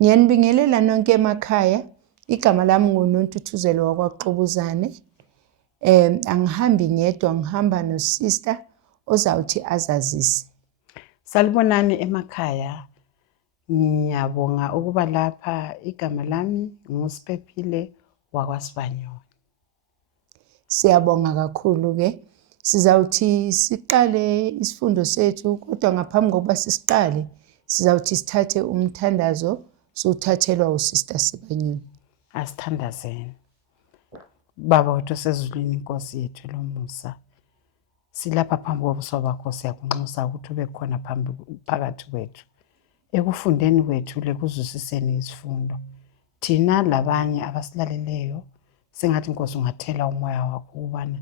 Ngiyanibingelela nonke emakhaya. Igama lami nguNontuthuzelo wakwaXubuzane. Angihambi ngedwa, ngihamba no-sister ozawuthi azazise. Salibonani emakhaya. Ngiyabonga ukuba lapha. Igama lami nguSiphephile wakwaSibanyoni. Siyabonga kakhulu ke. Sizawuthi siqale isifundo sethu, kodwa ngaphambi kokuba sisiqale sizawuthi sithathe umthandazo sothathelwa uSister Sibanyoni. Asithandazeni. Baba wethu osezulwini, Inkosi yethu lomusa, silapha phambi kobuso bakho, siyakunxusa ukuthi ube khona phakathi kwethu, ekufundeni kwethu lekuzwisiseni isifundo. Thina labanye abasilaleleyo sengathi Nkosi ungathela umoya wakho ukubana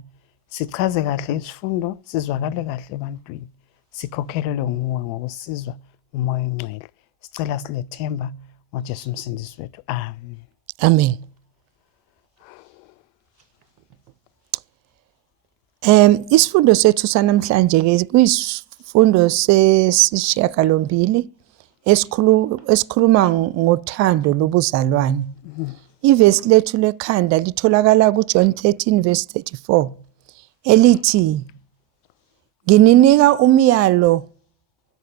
sichaze kahle isifundo, sizwakale kahle ebantwini, sikhokhelelwe nguwe ngokusizwa umoya ongcwele. Sicela silethemba ngoJesu Msindisi wethu. Amen. Amen. Isifundo sethu sanamhlanje ke kuyisifundo sesishiyagalombili esikhuluma ngothando lobuzalwane. Ivesi lethu lekhanda litholakala kuJohn 13 verse 34 elithi, ngininika umyalo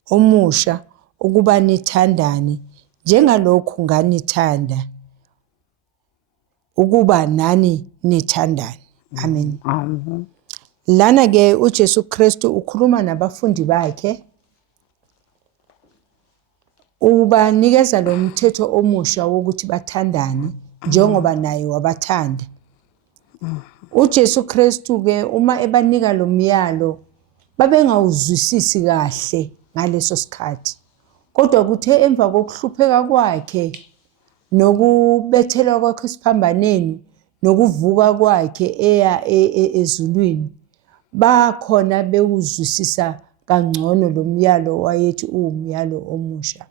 omusha ukuba nithandane njengalokhu nganithanda ukuba nani nithandane. Amen. Lana ke uJesu Kristu ukhuluma nabafundi bakhe ubanikeza lo mthetho omusha wokuthi bathandane njengoba naye wabathanda. uJesu Kristu ke uma ebanika lo myalo babengawuzwisisi kahle ngaleso sikhathi, kodwa kuthe emva kokuhlupheka kwakhe nokubethelwa kwakhe esiphambaneni nokuvuka kwakhe eya ezulwini, bakhona bewuzwisisa kangcono lo myalo wayethi uwumyalo omusha.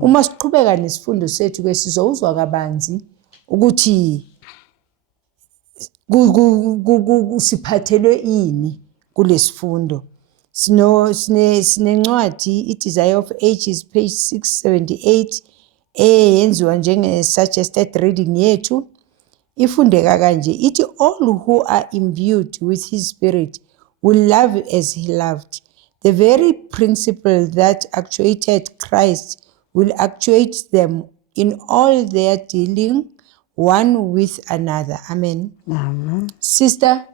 Uma siqhubeka nesifundo sethu ke sizowuzwa kabanzi ukuthi siphathelwe ini kulesifundo. Sinencwadi iDesire of Ages page 678 eyenziwa njenge-suggested reading yethu. Ifundeka kanje ithi, all who are imbued with his spirit will love as he loved. The very principle that actuated Christ will actuate them in all their dealing one with another. Amen. Sister,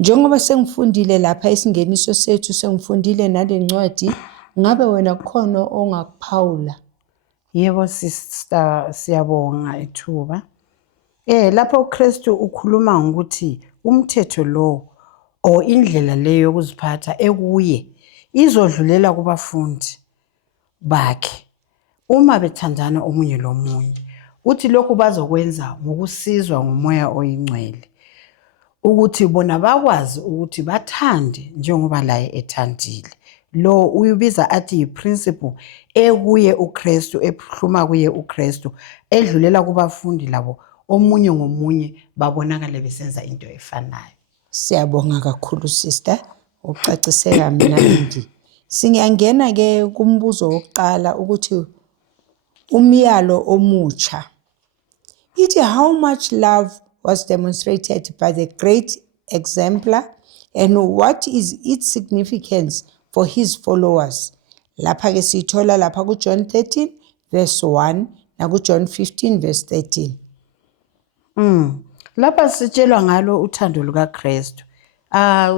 njengoba sengifundile lapha isingeniso sethu, sengifundile nale ncwadi, ngabe wena khona ongakuphawula? Yebo sister, siyabonga ithuba. Lapho uKristu ukhuluma ngokuthi umthetho lo indlela leyo yokuziphatha ekuye izodlulela kubafundi bakhe uma bethandana omunye lomunye. Uthi lokhu bazokwenza ngokusizwa ngumoya oyingcwele, ukuthi bona bakwazi ukuthi bathande njengoba laye ethandile. Lo uyibiza athi yi-principle ekuye uKristu, ephuma kuye uKristu, edlulela kubafundi labo omunye ngomunye babonakale besenza into efanayo. Siyabonga kakhulu sister, ucacisela mnandi. Singiyangena ke kumbuzo wokuqala ukuthi umyalo omutsha. Ithi, how much love was demonstrated by the great exemplar and what is its significance for his followers? Lapha ke sithola lapha kuJohn 13 verse 1 na kuJohn 15 verse 13. Lapha sitshelwa ngalo uthando lukaKristu.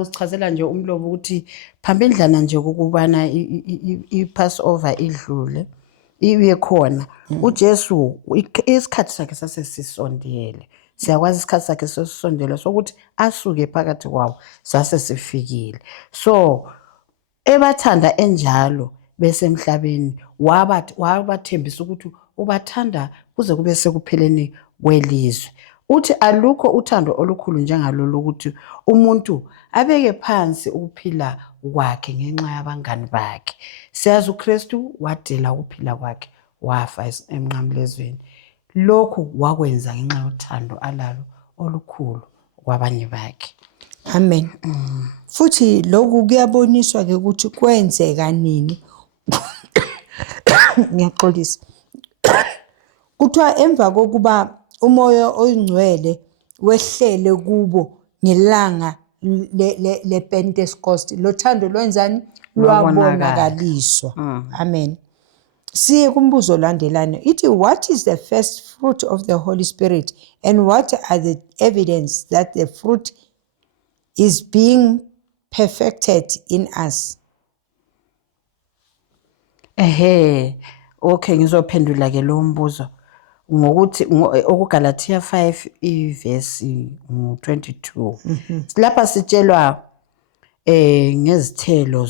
Usichazela nje umlobo ukuthi phambendlana nje ukubana iPassover idlule ibe khona, uJesu isikhathi sakhe sasesisondele. Siyakwazi isikhathi sakhe sesisondele sokuthi asuke phakathi kwawo sasesifikile. So ebathanda enjalo besemhlabeni wabathembisa ukuthi ubathanda kuze kube sekupheleni kwelizwe. Uthi alukho uthando olukhulu njengalolu ukuthi umuntu abeke phansi ukuphila kwakhe ngenxa yabangani bakhe. Siyazi uKristu wadela ukuphila kwakhe wafa emnqamlezweni. Lokhu wakwenza ngenxa yothando alalo olukhulu kwabanye bakhe. Amen. Futhi lokhu kuyaboniswa ke ukuthi kwenzeka nini. Ngiyaxolisa. Kuthiwa emva kokuba umoya oyingcwele wehlele kubo ngelanga le-Pentecost, lo thando lwenzani? Lwabonakaliswa. Amen. Siye kumbuzo olandelayo. Ithi, what is the first fruit of the Holy Spirit and what are the evidence that the fruit is being perfected in us? Okay, ngizophendula ke lo mbuzo ngokuthi okuGalatia 5 ivesi 22. Lapha sitshelwa ngezithelo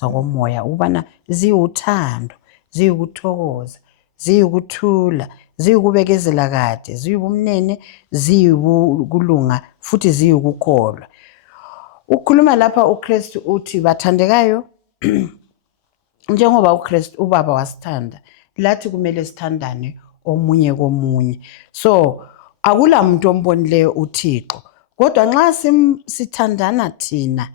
zomoya ubana ziwuthando, ziyukuthokoza, ziyukuthula, ziyukubekezela kade, ziyubumnene, ziyukulunga futhi ziyukukholwa. Ukukhuluma lapha uKristu uthi bathandekayo njengoba uKristu ubaba wasithanda, lathi kumele sithandane omunye komunye. So akula muntu ombonileyo uThixo, kodwa nxa sithandana thina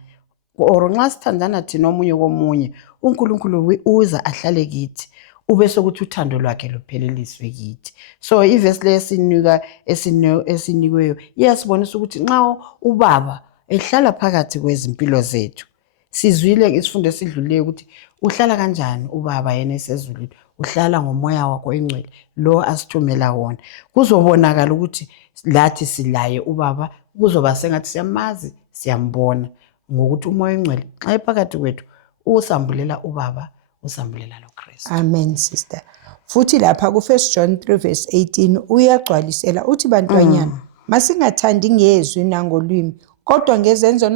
or nxa sithandana thina omunye komunye, uNkulunkulu uza ahlale kithi, ube sokuthi uthando lwakhe lupheleliswe kithi. So ivesi le esinikiweyo iyasibonisa ukuthi nxa ubaba ehlala phakathi kwezimpilo zethu, sizwile isifundo esidlulileyo ukuthi uhlala kanjani ubaba yena esezulwini, uhlala ngomoya wakho oyingcwele lo asithumela wona. Kuzobonakala ukuthi lathi silaye ubaba, kuzoba sengathi siyamazi, siyambona ngokuthi umoya oyingcwele xa ephakathi kwethu usambulela ubaba, usambulela noKristu. Amen, sister. Futhi lapha ku1 John 3 verse 18 uyagcwalisela uthi, bantwanyana, masingathandi ngezwi nangolwimi, kodwa ngezenzo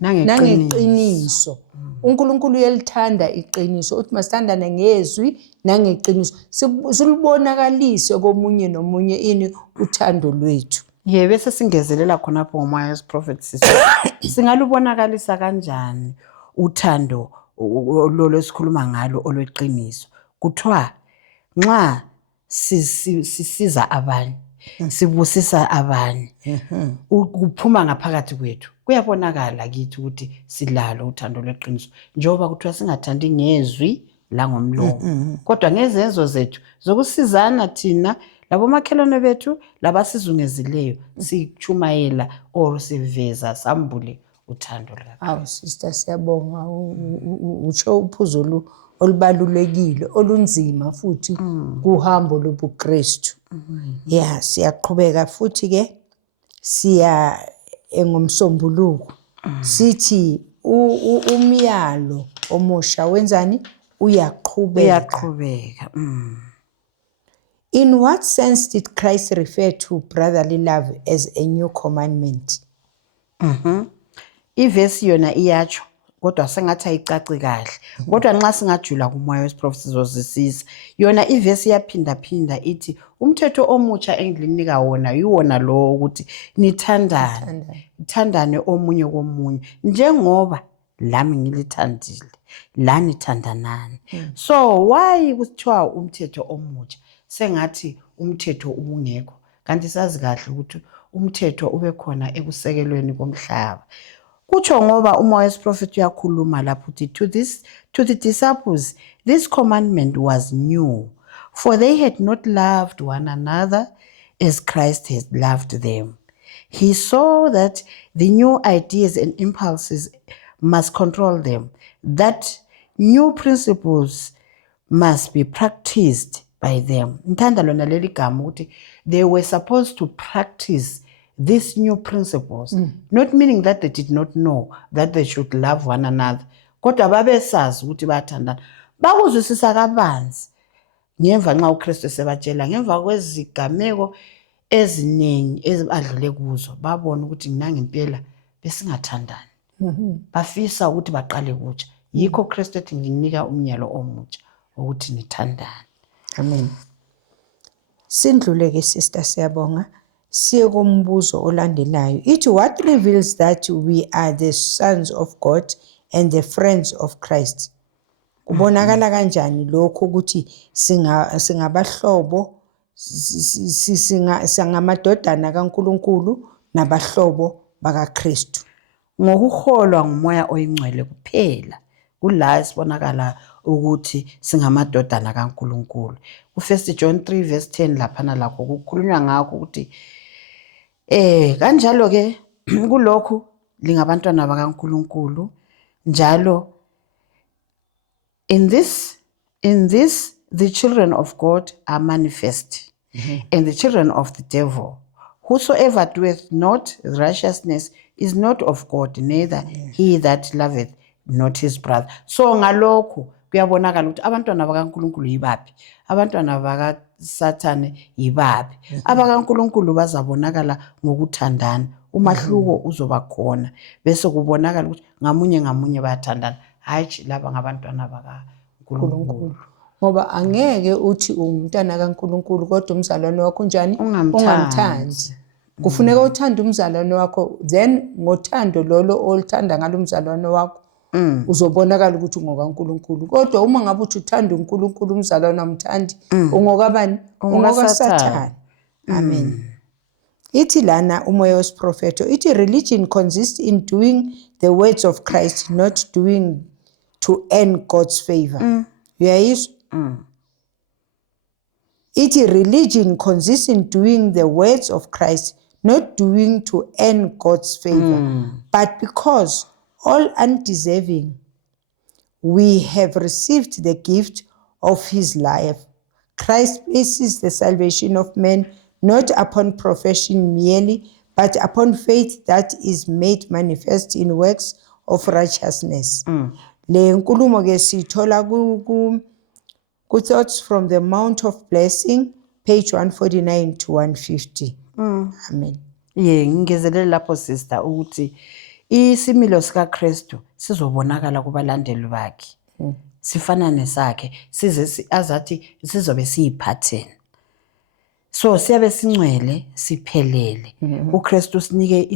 nangeqiniso. uNkulunkulu uyalithanda iqiniso, uthi masithandane ngezwi nangeqiniso, silubonakalise komunye nomunye ini uthando lwethu. Bese singezelela khonapho ngomoya wesiphrofethi singalubonakalisa kanjani uthando lo esikhuluma ngalo olweqiniso? Kuthiwa nxa sisiza abanye, sibusisa abanye, kuphuma ngaphakathi kwethu, kuyabonakala kithi ukuthi silalo uthando lweqiniso, njengoba kuthiwa singathandi ngezwi langomlomo, kodwa ngezenzo zethu zokusizana thina labomakhelwane bethu labasizungezileyo, sichumayela or siveza sambule uthando lwakhe. Awu sister, siyabonga, utsho uphuzo olubalulekile olunzima futhi kuhambo lobuKristu. Siyaqhubeka futhi ke siya ngomsombuluko, sithi umyalo omusha wenzani? Uyaqhubeka. In what sense did Christ refer to brotherly love as a new commandment? Ivesi yona iyatsho kodwa sengathi ayicaci kahle, kodwa nxa singajula kumoya wesiphrofethi sizozwisisa. Yona ivesi yaphinda ithi umthetho omutsha engilinika wona yiwona lo ukuthi nithandane omunye komunye njengoba lami ngilithandile, lani thandanani. So why kuthiwa umthetho omutsha? Sengathi umthetho ubungekho, kanti sazi kahle ukuthi umthetho ube khona ekusekelweni komhlaba. Kutsho ngoba umoya wesiphrofethi uyakhuluma lapho uthi, to the disciples this commandment was new, for they had not loved one another as Christ has loved them. He saw that the new ideas and impulses must control them, that new principles must be practiced by them. Ngithanda lona leli gama ukuthi they were supposed to practice these new principles, not meaning that they did not know that they should love one another, kodwa babesazi ukuthi bathandana. Bakuzwisisa kabanzi ngemva nxa uKristu sebatshela ngemva kwezigameko eziningi ezibadlule kuzo, babona ukuthi ngempela besingathandani. Bafisa ukuthi baqale kutsha. Yikho uKristu ethi nginika umyalo omutsha ukuthi nithandane. Amen. Sindlule ke sister, siyabonga. Siye kumbuzo olandelayo. Ithi, what reveals that we are the sons of God and the friends of Christ? Kubonakala kanjani lokho ukuthi singabahlobo, singamadodana kaNkulunkulu nabahlobo bakaKristu? Ngokuholwa ngumoya oyingcwele kuphela kula sibonakala ukuthi singamadodana kaNkulunkulu. U1 John 3 verse 10 laphana lakho kukhulunywa ngakho ukuthi kanjalo ke kulokhu lingabantwana bakaNkulunkulu njalo in this the children of God are manifest and the children of the devil. Whosoever doeth not righteousness is not of God, neither he that loveth not his brother. So ngalokho kuyabonakala ukuthi abantwana bakaNkulunkulu yibaphi, abantwana bakaSathane yibaphi. AbakaNkulunkulu bazabonakala ngokuthandana, umahluko uzoba khona bese kubonakala ukuthi ngamunye bayathandana, hayi laba ngabantwana bakaNkulunkulu. Ngoba angeke uthi umntana kaNkulunkulu kodwa umzalwane wakho njani ungamthandi. Kufuneka uthande umzalwane wakho, then ngothando lolo oluthanda ngalo umzalwane wakho uzobonakala ukuthi ungokaNkulunkulu. Kodwa uma ngabe uthi uthanda uNkulunkulu umzalwane amthandi, ungokabani? UngokaSathane. Amen. Ithi lana umoya wesiprofeto, ithi religion consists in doing the words of Christ, not doing to earn God's favor. Uyayizwa? Ithi religion consists in doing the words of Christ, not doing to earn God's favor, but because all undeserving we have received the gift of his life. Christ places the salvation of men not upon profession merely, but upon faith that is made manifest in works of righteousness. Le nkulumo ke sithola ku Thoughts from the Mount of Blessing, page 149 to 150. Amen. Ngingezelele lapho sister ukuthi isimilo sikaKristu sizobonakala kubalandeli bakhe. Sifana nesakhe, size azathi sizobe siyiphatheni. So siyabe singcwele siphelele. uKristu sinike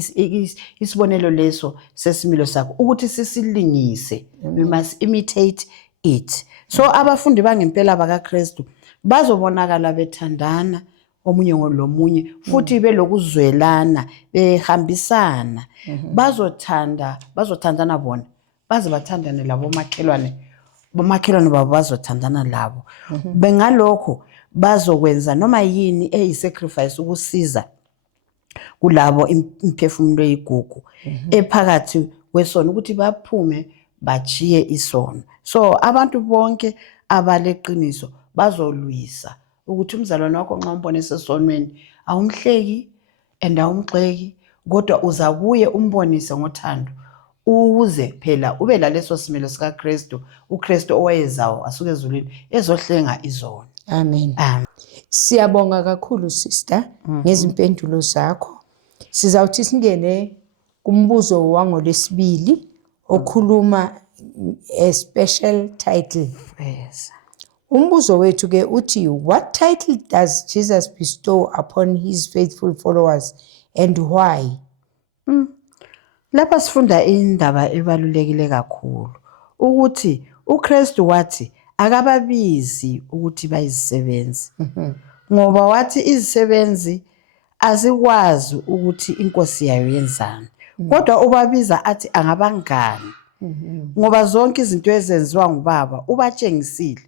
isibonelo leso sesimilo sakhe ukuthi sisilingise. We must imitate it. So abafundi bangempela bakaKristu bazobonakala bethandana omunye lomunye futhi belokuzwelana behambisana. Bazothandana bona, baze bathandane labo bomakhelwane babo bazothandana labo. Bengalokho bazokwenza noma yini eyisacrifice ukusiza kulabo imphefumulo eyigugu ephakathi kwesono ukuthi baphume bachiye isono. So abantu bonke abaleqiniso bazolwisa ukuthi umzalwane wakho nxa umbone sesonweni awumhleki and awumgxeki, kodwa uzabuye umbonise ngothando ukuze phela ube laleso similo sikaKristu, uKristu owayezayo asuke ezulwini ezohlenga izono. Amen. Siyabonga kakhulu sister ngezimpendulo zakho. Sizawuthi singene kumbuzo wangolesibili okhuluma a special title. Yes. Umbuzo wethu ke uthi, what title does Jesus bestow upon his faithful followers and why? Lapha sifunda indaba ebalulekile kakhulu ukuthi uKristu wathi akababizi ukuthi bayisebenzi. Ngoba wathi izisebenzi azikwazi ukuthi inkosi yayo yenzani. Kodwa ubabiza athi angabangani. Ngoba zonke izinto ezenziwa ngubaba ubatshengisile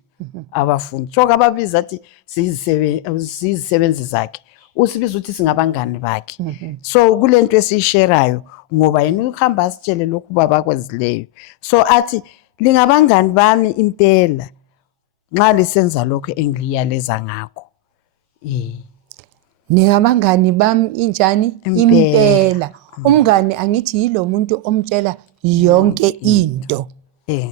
abafundi. So kababiza athi sizisebenzi zakhe. Usibiza ukuthi singabangani bakhe. So kulento esisherayo ngoba yena ukuhamba asitshele lokhu baba kwenzileyo. So athi lingabangani bami impela nxa lisenza lokho engiliyaleza ngakho. Ningabangani bami injani impela. Umngani angithi yilo muntu omtshela yonke into.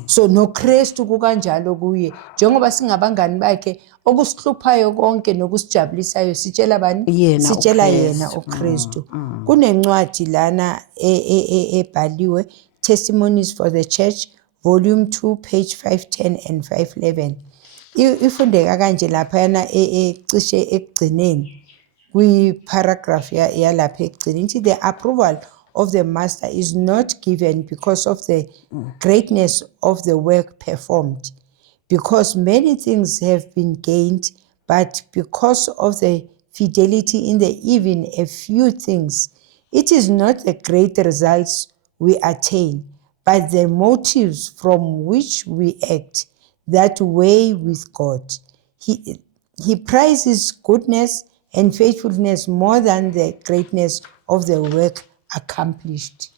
So noKristu kukanjalo kuye, njengoba singabangani bakhe okusihluphayo konke nokusijabulisayo sitshela bani? Sitshela yena uKristu. Kunencwadi lana ebhaliwe Testimonies for the Church, volume 2, page 510 and 511. Ifundeka kanje lapha yana ecishe ekugcineni kwi paragraph yalapha ekugcineni. The approval of the master is not given because of the greatness of the work performed, because many things have been gained, but because of the fidelity in the even a few things. It is not the great results we attain, but the motives from which we act. that way with God. He prizes goodness and faithfulness more than the greatness of the work accomplished.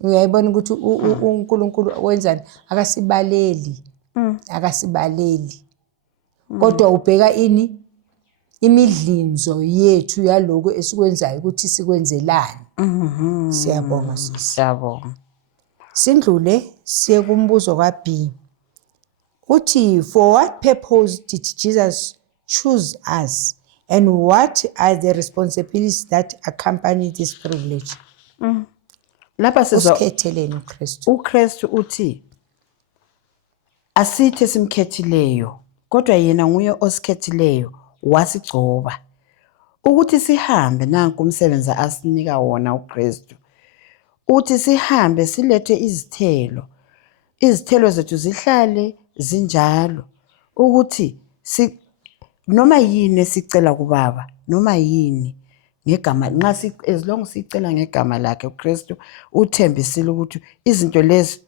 Uyayibona ukuthi uNkulunkulu wenzani? Akasibaleli. Kodwa ubheka ini? Imidlinzo yethu yaloko esikwenzayo ukuthi sikwenzelani. Siyabonga sisi. Siyabonga. Sindlule siye kumbuzo kaB. Uthi, for what purpose did Jesus choose us, and what are the responsibilities that accompany this privilege? Lapha sizwa Usikhetheleni uKristu. uKristu uthi asithi simkhethileyo kodwa yena nguye osikhethileyo wasigcoba ukuthi sihambe nanku umsebenzi asinika wona uKristu. Uthi sihambe silethe izithelo zethu zihlale zinjalo ukuthi noma yini sicela kuBaba noma yini ngegama nxa as long sicela ngegama lakhe uKristu uthembisile ukuthi izinto lezi,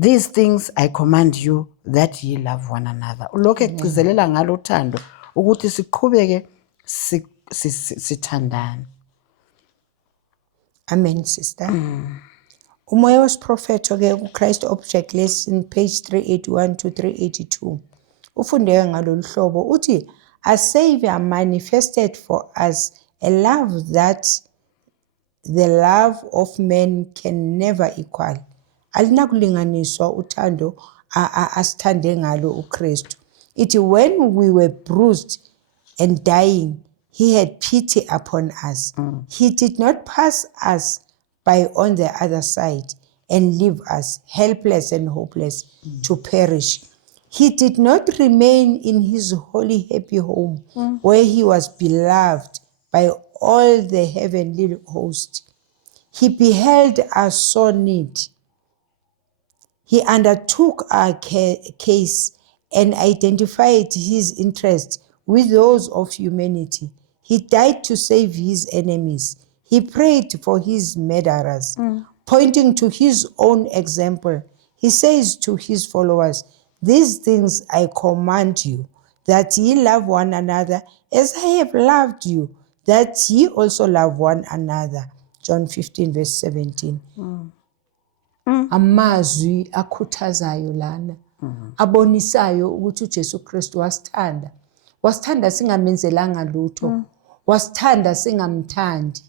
these things I command you that ye love one another. Lokho egcizelela ngalo uthando ukuthi siqhubeke sithandane. Amen, sister. Umoya wesiprofeto ke kuChrist Object Lesson page 381 to 382. Ufundeka ngalolu hlobo uthi, a savior manifested for us a love that the love of men can never equal. Alinakulinganiswa uthando asithande ngalo uKristu. It when we were bruised and dying, he had pity upon us. He did not pass us by on the other side and leave us helpless and hopeless to perish. He did not remain in his holy happy home where he was beloved by all the heavenly host. He beheld our sore need. He undertook our case and identified his interests with those of humanity. He died to save his enemies. He prayed for his murderers. Pointing to his own example, he says to his followers, these things I command you, that ye love one another as I have loved you, that ye also love one another. John 15 verse 17. Amazwi akhuthazayo lana, abonisayo ukuthi uJesu Kristu wasithanda. Wasithanda singamenzelanga lutho. Wasithanda singamthandi.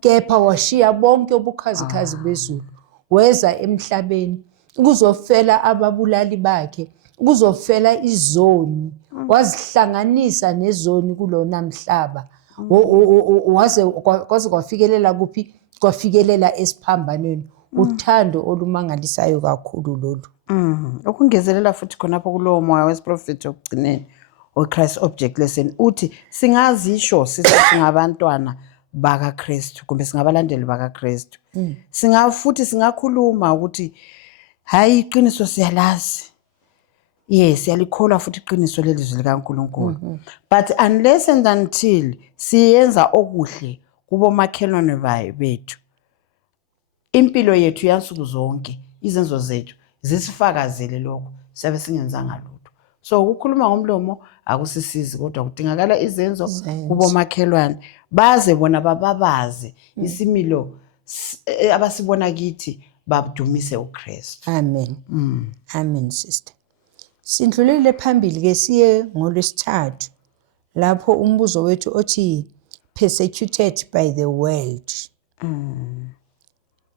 Kepha washiya bonke ubukhazikhazi bezulu. Weza emhlabeni ukuzofela ababulali bakhe, ukuzofela izoni. Wazihlanganisa nezoni kulona mhlaba. Waze kwafikelela kuphi? Kwafikelela esiphambanweni. Uthando olumangalisayo kakhulu lolu. Ukungezelela futhi khonapho kulowo moya wesiprofethi okugcineni oChrist Object Lesson uthi singazisho singabantwana bakaKristu kumbe singabalandeli bakaKristu. Futhi singakhuluma ukuthi hayi iqiniso siyalazi. Yes, siyalikholwa futhi iqiniso lelizwi likaNkulunkulu. But unless and until siyenza okuhle kubo makhelwane bethu, impilo yethu yansuku zonke, izenzo zethu zisifakazele lokho siyabe singenzanga lutho. So ukukhuluma ngomlomo akusisizi kodwa kudingakala izenzo kubo makhelwane baze bona bababaze isimilo abasibona kithi badumise uKristu. Amen. Amen, sister. Sindlulele phambili ke siye ngolwesithathu lapho umbuzo wethu othi persecuted by the world.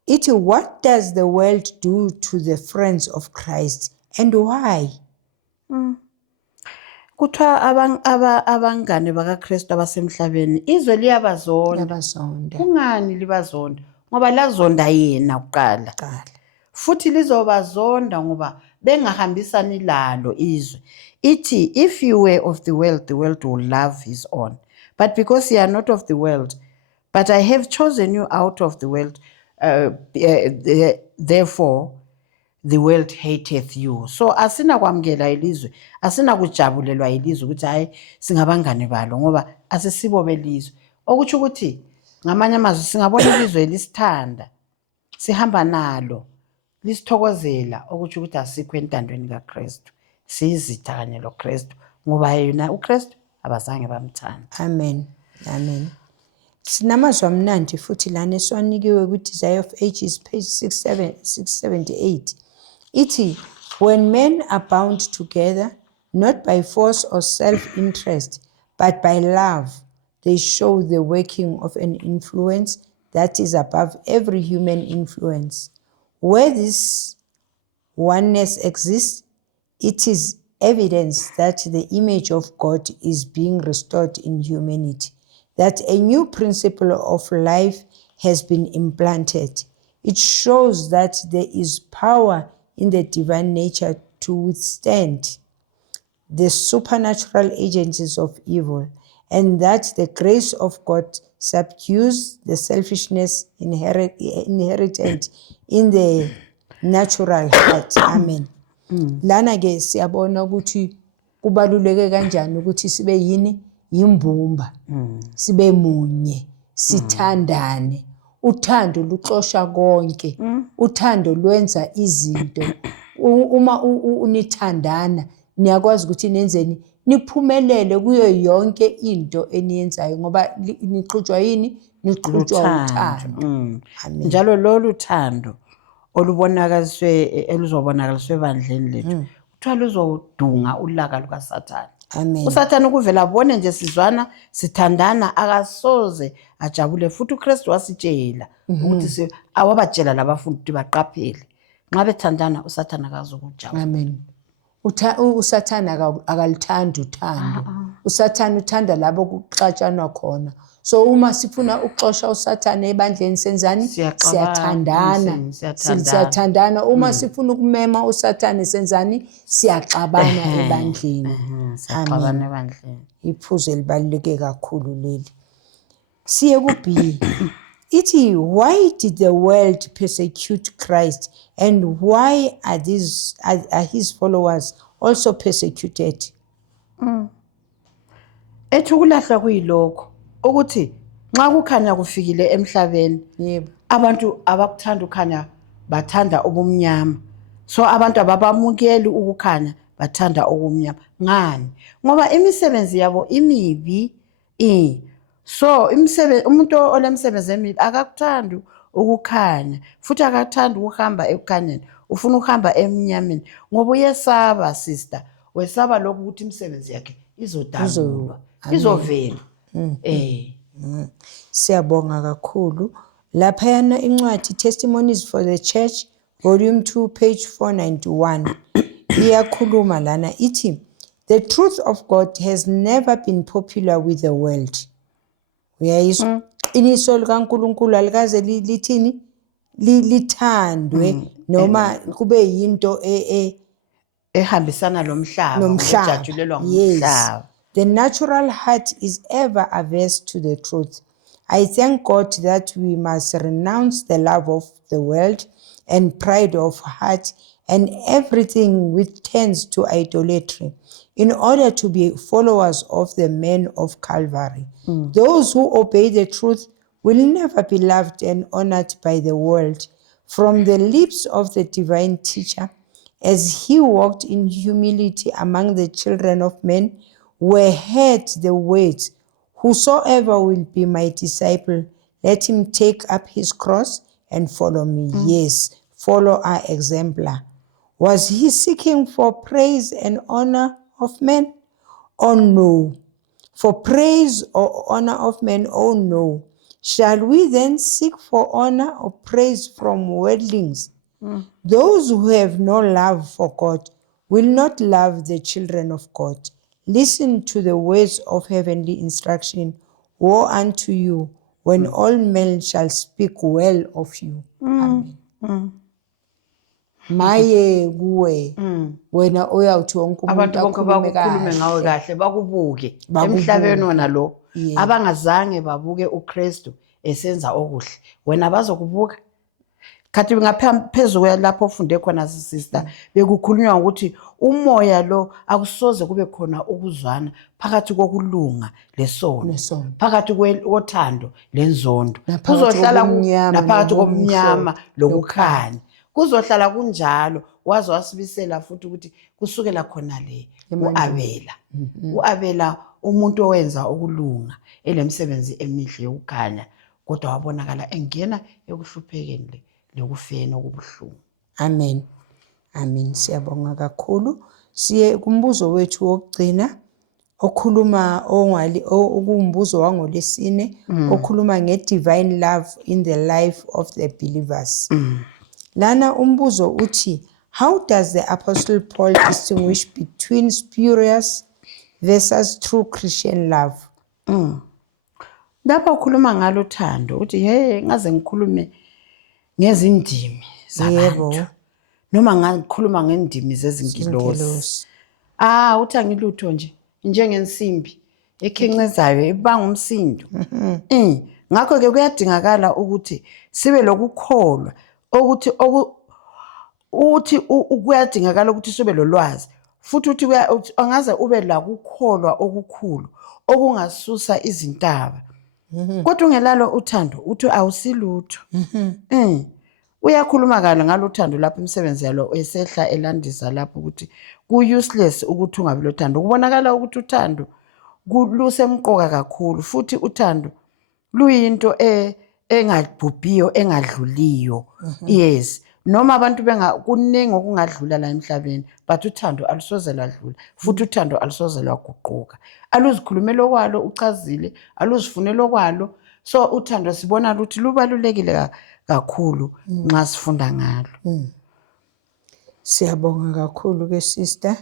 Ithi, what does the world do to the friends of Christ and why? Kuthiwa abangane bakaKristu abasemhlabeni izwe liyabazonda. Kungani libazonda? Ngoba lazonda yena kuqala. Futhi lizobazonda ngoba bengahambisani lalo izwe. Ithi, if you were of the world will love his own. But because you are not of the world, but I have chosen you out of the world, therefore the world hateth you. So asina kwamkela ilizwe, asina kujabulelwa ilizwe ukuthi hayi singabangane balo ngoba asisibo belizwe. Okuthi ukuthi ngamanye amazwi singabona ilizwe lisithanda, sihamba nalo, lisithokozela, okuthi ukuthi asikho entandweni kaKristu. siyizitha kanye loKristu ngoba yena uKristu abazange bamthanda. Amen. Amen. Sinamazwi amnandi futhi lana esiwanikiwe ku-Desire of Ages page 678. Ithi, when men are bound together, not by force or self-interest, but by love, they show the working of an influence that is above every human influence. Where this oneness exists, it is evidence that the image of God is being restored in humanity, that a new principle of life has been implanted. It shows that there is power in the divine nature to withstand the supernatural agencies of evil, and that the grace of God subdues the selfishness inherited in the natural heart. Amen. Lana ke siyabona ukuthi kubaluleke kanjani ukuthi sibe yini yimbumba, sibe munye, sithandane. Uthando luxosha konke, uthando lwenza izinto. Uma unithandana niyakwazi ukuthi nenzeni, niphumelele kuyo yonke into eniyenzayo ngoba nixutshwa yini, nixutshwa uthando. Amen. Njalo lolu thando olubonakaliswe eluzobonakaliswe ebandleni lethu kuthiwa luzodunga ulaka lukaSathane. Amen. USathane ukuvela abone nje sizwana sithandana akasoze ajabule futhi uKristu wasitshela ukuthi awabatshela labafundi ukuthi baqaphele nxa bethandana uSathane akazokujabula. Amen. uSathane akalithandi uthando. USathane uthanda labo kuxatshanwa khona. So uma sifuna ukuxosha uSathane ebandleni senzani? Siyathandana. Siyathandana. Uma sifuna ukumema uSathane senzani? Siyaxabana ebandleni. Siyaxabana ebandleni. Iphuzu elibaluleke kakhulu leli. Siye ku-B. Ithi, why did the world persecute Christ, and why are his followers also persecuted? Ethi ukulahlwa kuyilokho ukuthi nxa kukhanya kufikile emhlabeni, Yebo. abantu abakuthanda ukukhanya bathanda ubumnyama. So abantu ababamukeli ukukhanya bathanda okumnyama. Ngani? Ngoba imisebenzi yabo imibi. So umuntu olemsebenzi emibi akakuthandi ukukhanya futhi akakuthandi ukuhamba ekukhanyeni, ufuna ukuhamba emnyameni ngoba uyesaba sister, wesaba lokhu ukuthi imisebenzi yakhe izodalulwa, izovela. Siyabonga kakhulu. Laphayana incwadi Testimonies for the Church volume 2 page 491 iyakhuluma lana ithi, the truth of God has never been popular with the world. Uyayizwa? Iqiniso likaNkulunkulu alikaze lithini? Lithandwe noma kube yinto ehambisana lomhlaba, ejatshulelwa ngumhlaba. The natural heart is ever averse to the truth. I thank God that we must renounce the love of the world and pride of heart and everything which tends to idolatry, in order to be followers of the man of Calvary. Those who obey the truth will never be loved and honored by the world. From the lips of the divine teacher, as he walked in humility among the children of men, were heard the words, whosoever will be my disciple, let him take up his cross and follow me. Yes, follow our exemplar. Was he seeking for praise and honor of men? Oh no. For praise or honor of men? Oh no. Shall we then seek for honor or praise from worldlings? Those who have no love for God will not love the children of God. Listen to the words of heavenly instruction. Woe unto you when all men shall speak well of you. Amen. Maye kuwe wena uyawuthi wonke umuntu Abantu bonke bakukhulume ngawe kahle, bakubuke emhlabeni wona lo, abangazange babuke uKristu esenza okuhle, wena bazokubuka. Khathi ngaphezulu lapho ufunde khona sister, bekukhulunywa ukuthi umoya lo akusoze kube khona ukuzwana phakathi kokulunga lesono, phakathi kothando lenzondo, kuzohlala naphakathi komnyama lokukhanya. kuzohlala kunjalo. Waze wasibisela futhi ukuthi kusukela khona le uAbela. uAbela umuntu owenza ukulunga elemsebenzi emihle yokukhanya, kodwa wabonakala engena ekuhluphekeni lekufeni okubuhlungu. Amen. Amen. Siyabonga kakhulu. Siye kumbuzo wethu wokugcina okhuluma okumbuzo wangolesine okhuluma nge-divine love in the life of the believers. Lana umbuzo uthi, how does the Apostle Paul distinguish between spurious versus true Christian love? Lapha ukhuluma ngalo uthando uthi ngaze ngikhulume ngezindimi zabantu noma ngakhuluma ngendimi zezingilosi. Uthi angilutho nje njengensimbi ekhencezayo ebanga umsindo. Ngakho ke kuyadingakala ukuthi sibe lokukholwa ukuthi kuyadingakala ukuthi sibe lolwazi futhi uthi angaze ube la ukukholwa okukhulu okungasusa izintaba. Kodwa ungelalo uthando uthi awusilutho. Uyakhuluma kale ngalothando lapho imisebenzi yalo esehla elandisa lapho ukuthi ku-useless ukuthi ungabi lothando. Kubonakala ukuthi uthando lusemqoka kakhulu futhi uthando luyinto engabhubhiyo engadluliyo. Yes, noma abantu kuningi okungadlula la emhlabeni, but uthando alusoze ladlula futhi uthando alusoze lwaguquka. Aluzikhulumela okwalo uchazile, aluzifunela okwalo. So uthando sibona ukuthi lubalulekile kakhulu nxa sifunda ngalo. Siyabonga kakhulu ke sister.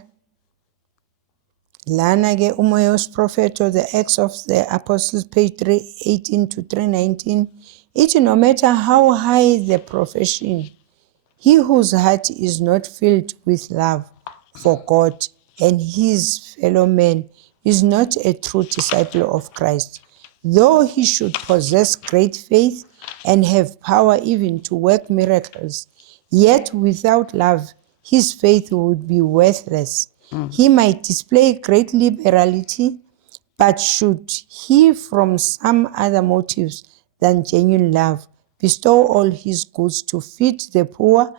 Lana ke umoya wesiprofeto, the Acts of the Apostles, page 318 to 319. It no matter how high the profession, he whose heart is not filled with love for God and his fellow men is not a true disciple of Christ. Though he should possess great faith and have power even to work miracles, yet without love his faith would be worthless. He might display great liberality, but should he from some other motives than genuine love bestow all his goods to feed the poor,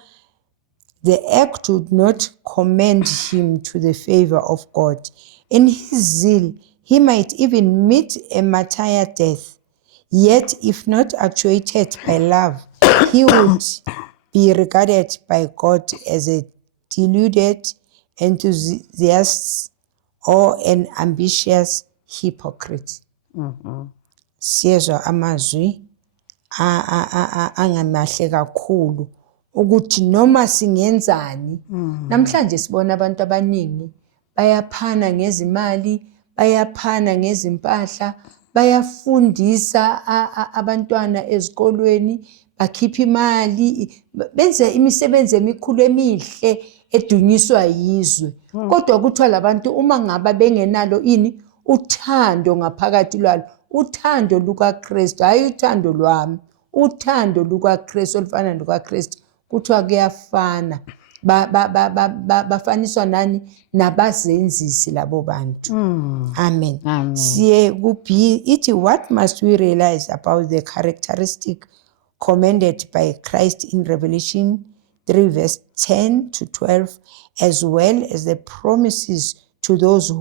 the act would not commend him to the favor of God. In his zeal, he might even meet a martyr death. Yet, if not actuated by love, he would be regarded by God as a deluded enthusiast or an ambitious hypocrite. Siyezwa amazwi angamahle kakhulu ukuthi noma singenzani. Namhlanje sibona abantu abaningi bayaphana ngezimali, bayaphana ngezimpahla, bayafundisa abantwana ezikolweni, bakhipha imali, benze imisebenzi emikhulu emihle edunyiswa yizwe. Kodwa kuthiwa labantu uma ngaba bengenalo uthando ngaphakathi lwalo, uthando lukaKristu, hayi uthando lwami, uthando lukaKristu olufana lukaKristu, kuthiwa kuyafana. Bafaniswa nani? Nabazenzisi labo bantu. Amen. Siye kubi ithi, what must we realize about the characteristic commended by Christ in Revelation 3 verse 10 to 12, as well as the promises to those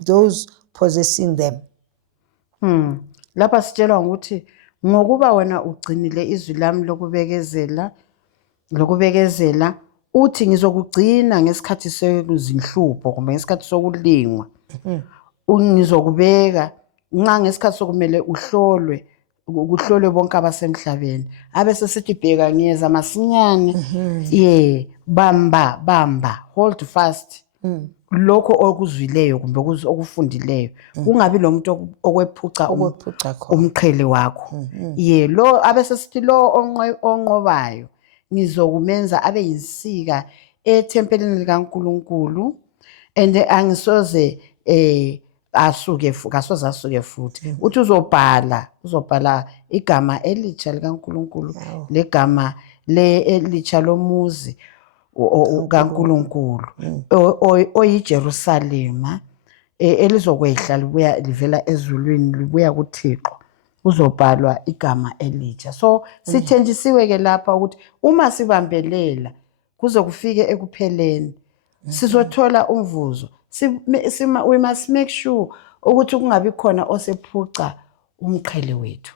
those possessing them? Lapha sitshelwa ukuthi ngokuba wena ugcinile izwi lami lokubekezela uthi ngizokugcina ngesikhathi sezinhlupho kumbe ngesikhathi sokulingwa. Ngizokubeka nxa ngesikhathi sokumele kuhlolwe bonke abasemhlabeni. Abese sithi bheka ngiyeza masinyane. Bamba, hold fast. Lokho okuzwileyo kumbe okufundileyo, kungabi lo muntu okwephuca umqhele wakho. Lo abese sithi lo onqobayo ngizokumenza abe yinsika ethempelini likaNkulunkulu, and angisoze asuke futhi. Uthi uzobhala igama elitsha likaNkulunkulu, legama elitsha lomuzi kaNkulunkulu oyiJerusalema, elizokwehla livela ezulwini libuya kuThixo. uzobhalwa igama elitsha. So sithenjisiwe ke lapha ukuthi uma sibambelela kuze kufike ekupheleni sizothola umvuzo. We must make sure ukuthi kungabi khona osephuca umqhele wethu.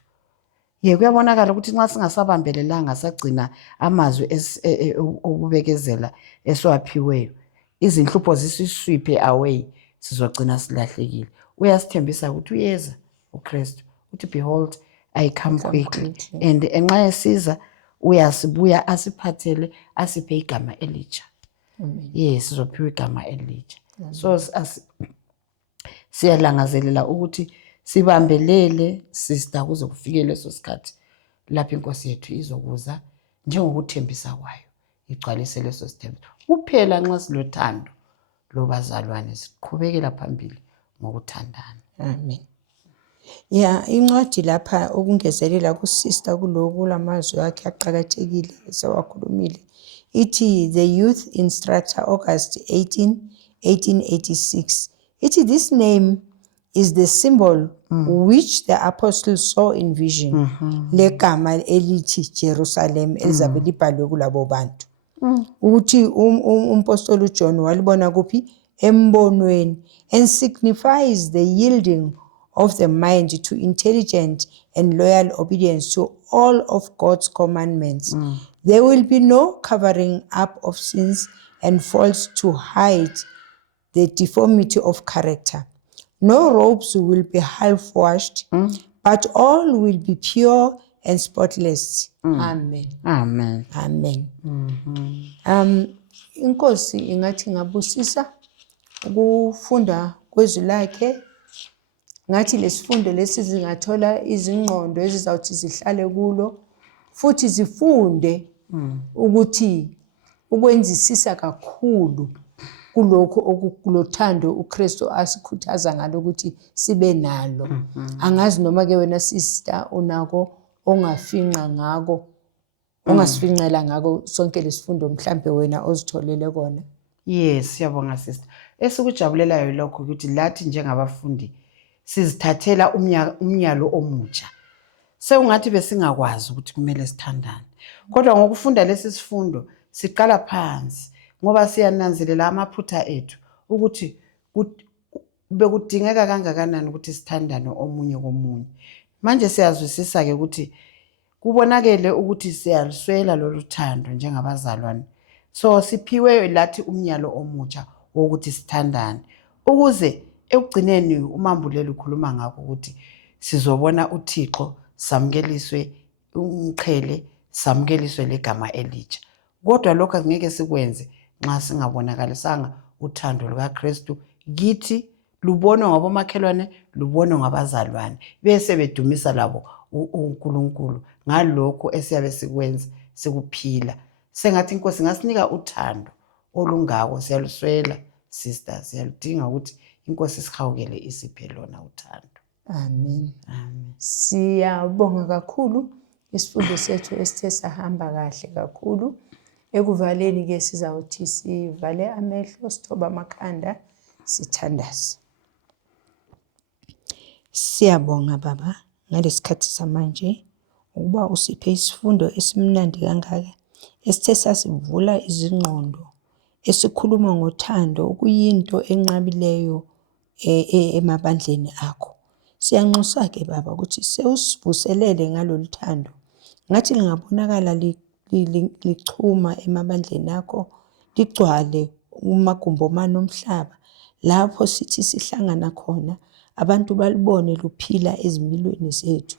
Kuyabonakala ukuthi nxa singasabambelelanga sagcina amazwi okubekezela esiwaphiweyo, izinhlupho zisiswiphe away, sizogcina silahlekile. Uyasithembisa ukuthi uyeza uKristu uthi behold I come quickly, and nxa esiza uyasibuya asiphathele asiphe igama elitsha. Yes, sizophiwa igama elitsha. So siyalangazelela ukuthi sibambelele sister kuze kufike leso sikhathi lapho inkosi yethu izokuza njengokuthembisa kwayo igcwalise leso sithembiso. Kuphela nxa silothando lobazalwane siqhubekela phambili ngokuthandana. Amen. Incwadi lapha okungezelela kusister kulamazwi akhe aqhakathekile sewakhulumile. Ithi the youth instructor August 18, 1886. Ithi this name is the symbol which the apostles saw in vision. Legama elithi Jerusalem elizabe libhalwe kulabo bantu. Uthi umpostoli uJohn walibona kuphi? Embonweni, and signifies the yielding of the mind to intelligent and loyal obedience to all of God's commandments. There will be no covering up of sins and faults to hide the deformity of character. No robes will be half washed, but all will be pure and spotless. Amen. Amen. Amen. Inkosi ingathi ngabusisa ukufunda kwezwi lakhe. Ngathi lesifundo lesi zingathola izingqondo ezizawuthi zihlale kulo, futhi zifunde ukuthi ukwenzisisa kakhulu kulokho okulothando uKristu asikhuthaza ngalo ukuthi sibe nalo. Angazi noma ke wena sister unako ongafinqa ngako, ongasifinqela ngako sonke lesifundo mhlambe wena ozitholele kona. Yes, siyabonga sister. Esikujabulelayo lokho ukuthi lathi njengabafundi sizithathela umnyalo omutsha. Sekungathi besingakwazi ukuthi kumele sithandane. Kodwa ngokufunda lesi sifundo siqala phansi ngoba siyananzelela amaphutha ethu ukuthi bekudingeka kangakanani ukuthi sithandane omunye komunye. Manje siyazwisisa ke ukuthi kubonakele ukuthi siyaliswela lolu thando njengabazalwane. So siphiwe lathi umnyalo omutsha wokuthi sithandane ukuze ekugcineni umambulelo ukhuluma ngakho ukuthi sizobona uThixo samkeliswe umqhele, samkeliswe legama elitsha. Kodwa lokho angeke sikwenze nxa singabonakalisanga uthando lukaKristu kithi, lubonwe ngabomakhelwane, lubonwe ngabazalwane, bese bedumisa labo uNkulunkulu ngalokho esiyabe sikwenza sikuphila. Sengathi inkosi ngasinika uthando olungako, siyaluswela sister, siyaludinga ukuthi inkosi sihawukele isiphe lona uthando. Amen. Siyabonga kakhulu isifundo sethu esithe sahamba kahle kakhulu. Ekuvaleni ke sizawuthi sivale amehlo, sithoba amakhanda, sithandaze. Siyabonga Baba ngalesikhathi samanje ukuba usiphe isifundo esimnandi kangaka esithe sasivula izingqondo, esikhuluma ngothando okuyinto enqabileyo emabandleni akho. Siyanxusa ke Baba ukuthi sewusivuselele ngalolu thando. Ngathi lingabonakala lichuma emabandleni akho, ligcwale umagumbomane omhlaba lapho sithi sihlangana khona abantu balibone luphila ezimilweni zethu.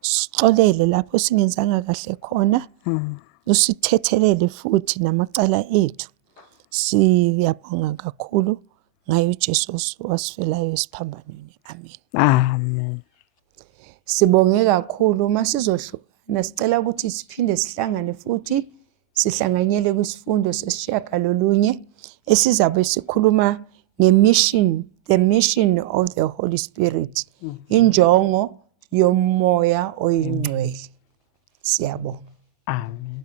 Sixolele lapho singenzanga kahle khona, usithethelele futhi namacala ethu. Siyabonga kakhulu ngayo uJesu wasifelayo esiphambanweni. Amen. Amen. Sibonge kakhulu masizohlukana, sicela ukuthi siphinde sihlangane futhi sihlanganyele kwisifundo sesishiyagalolunye esizabe sikhuluma ngemission, the mission of the Holy Spirit, injongo yomoya oyingcwele. Siyabonga. Amen.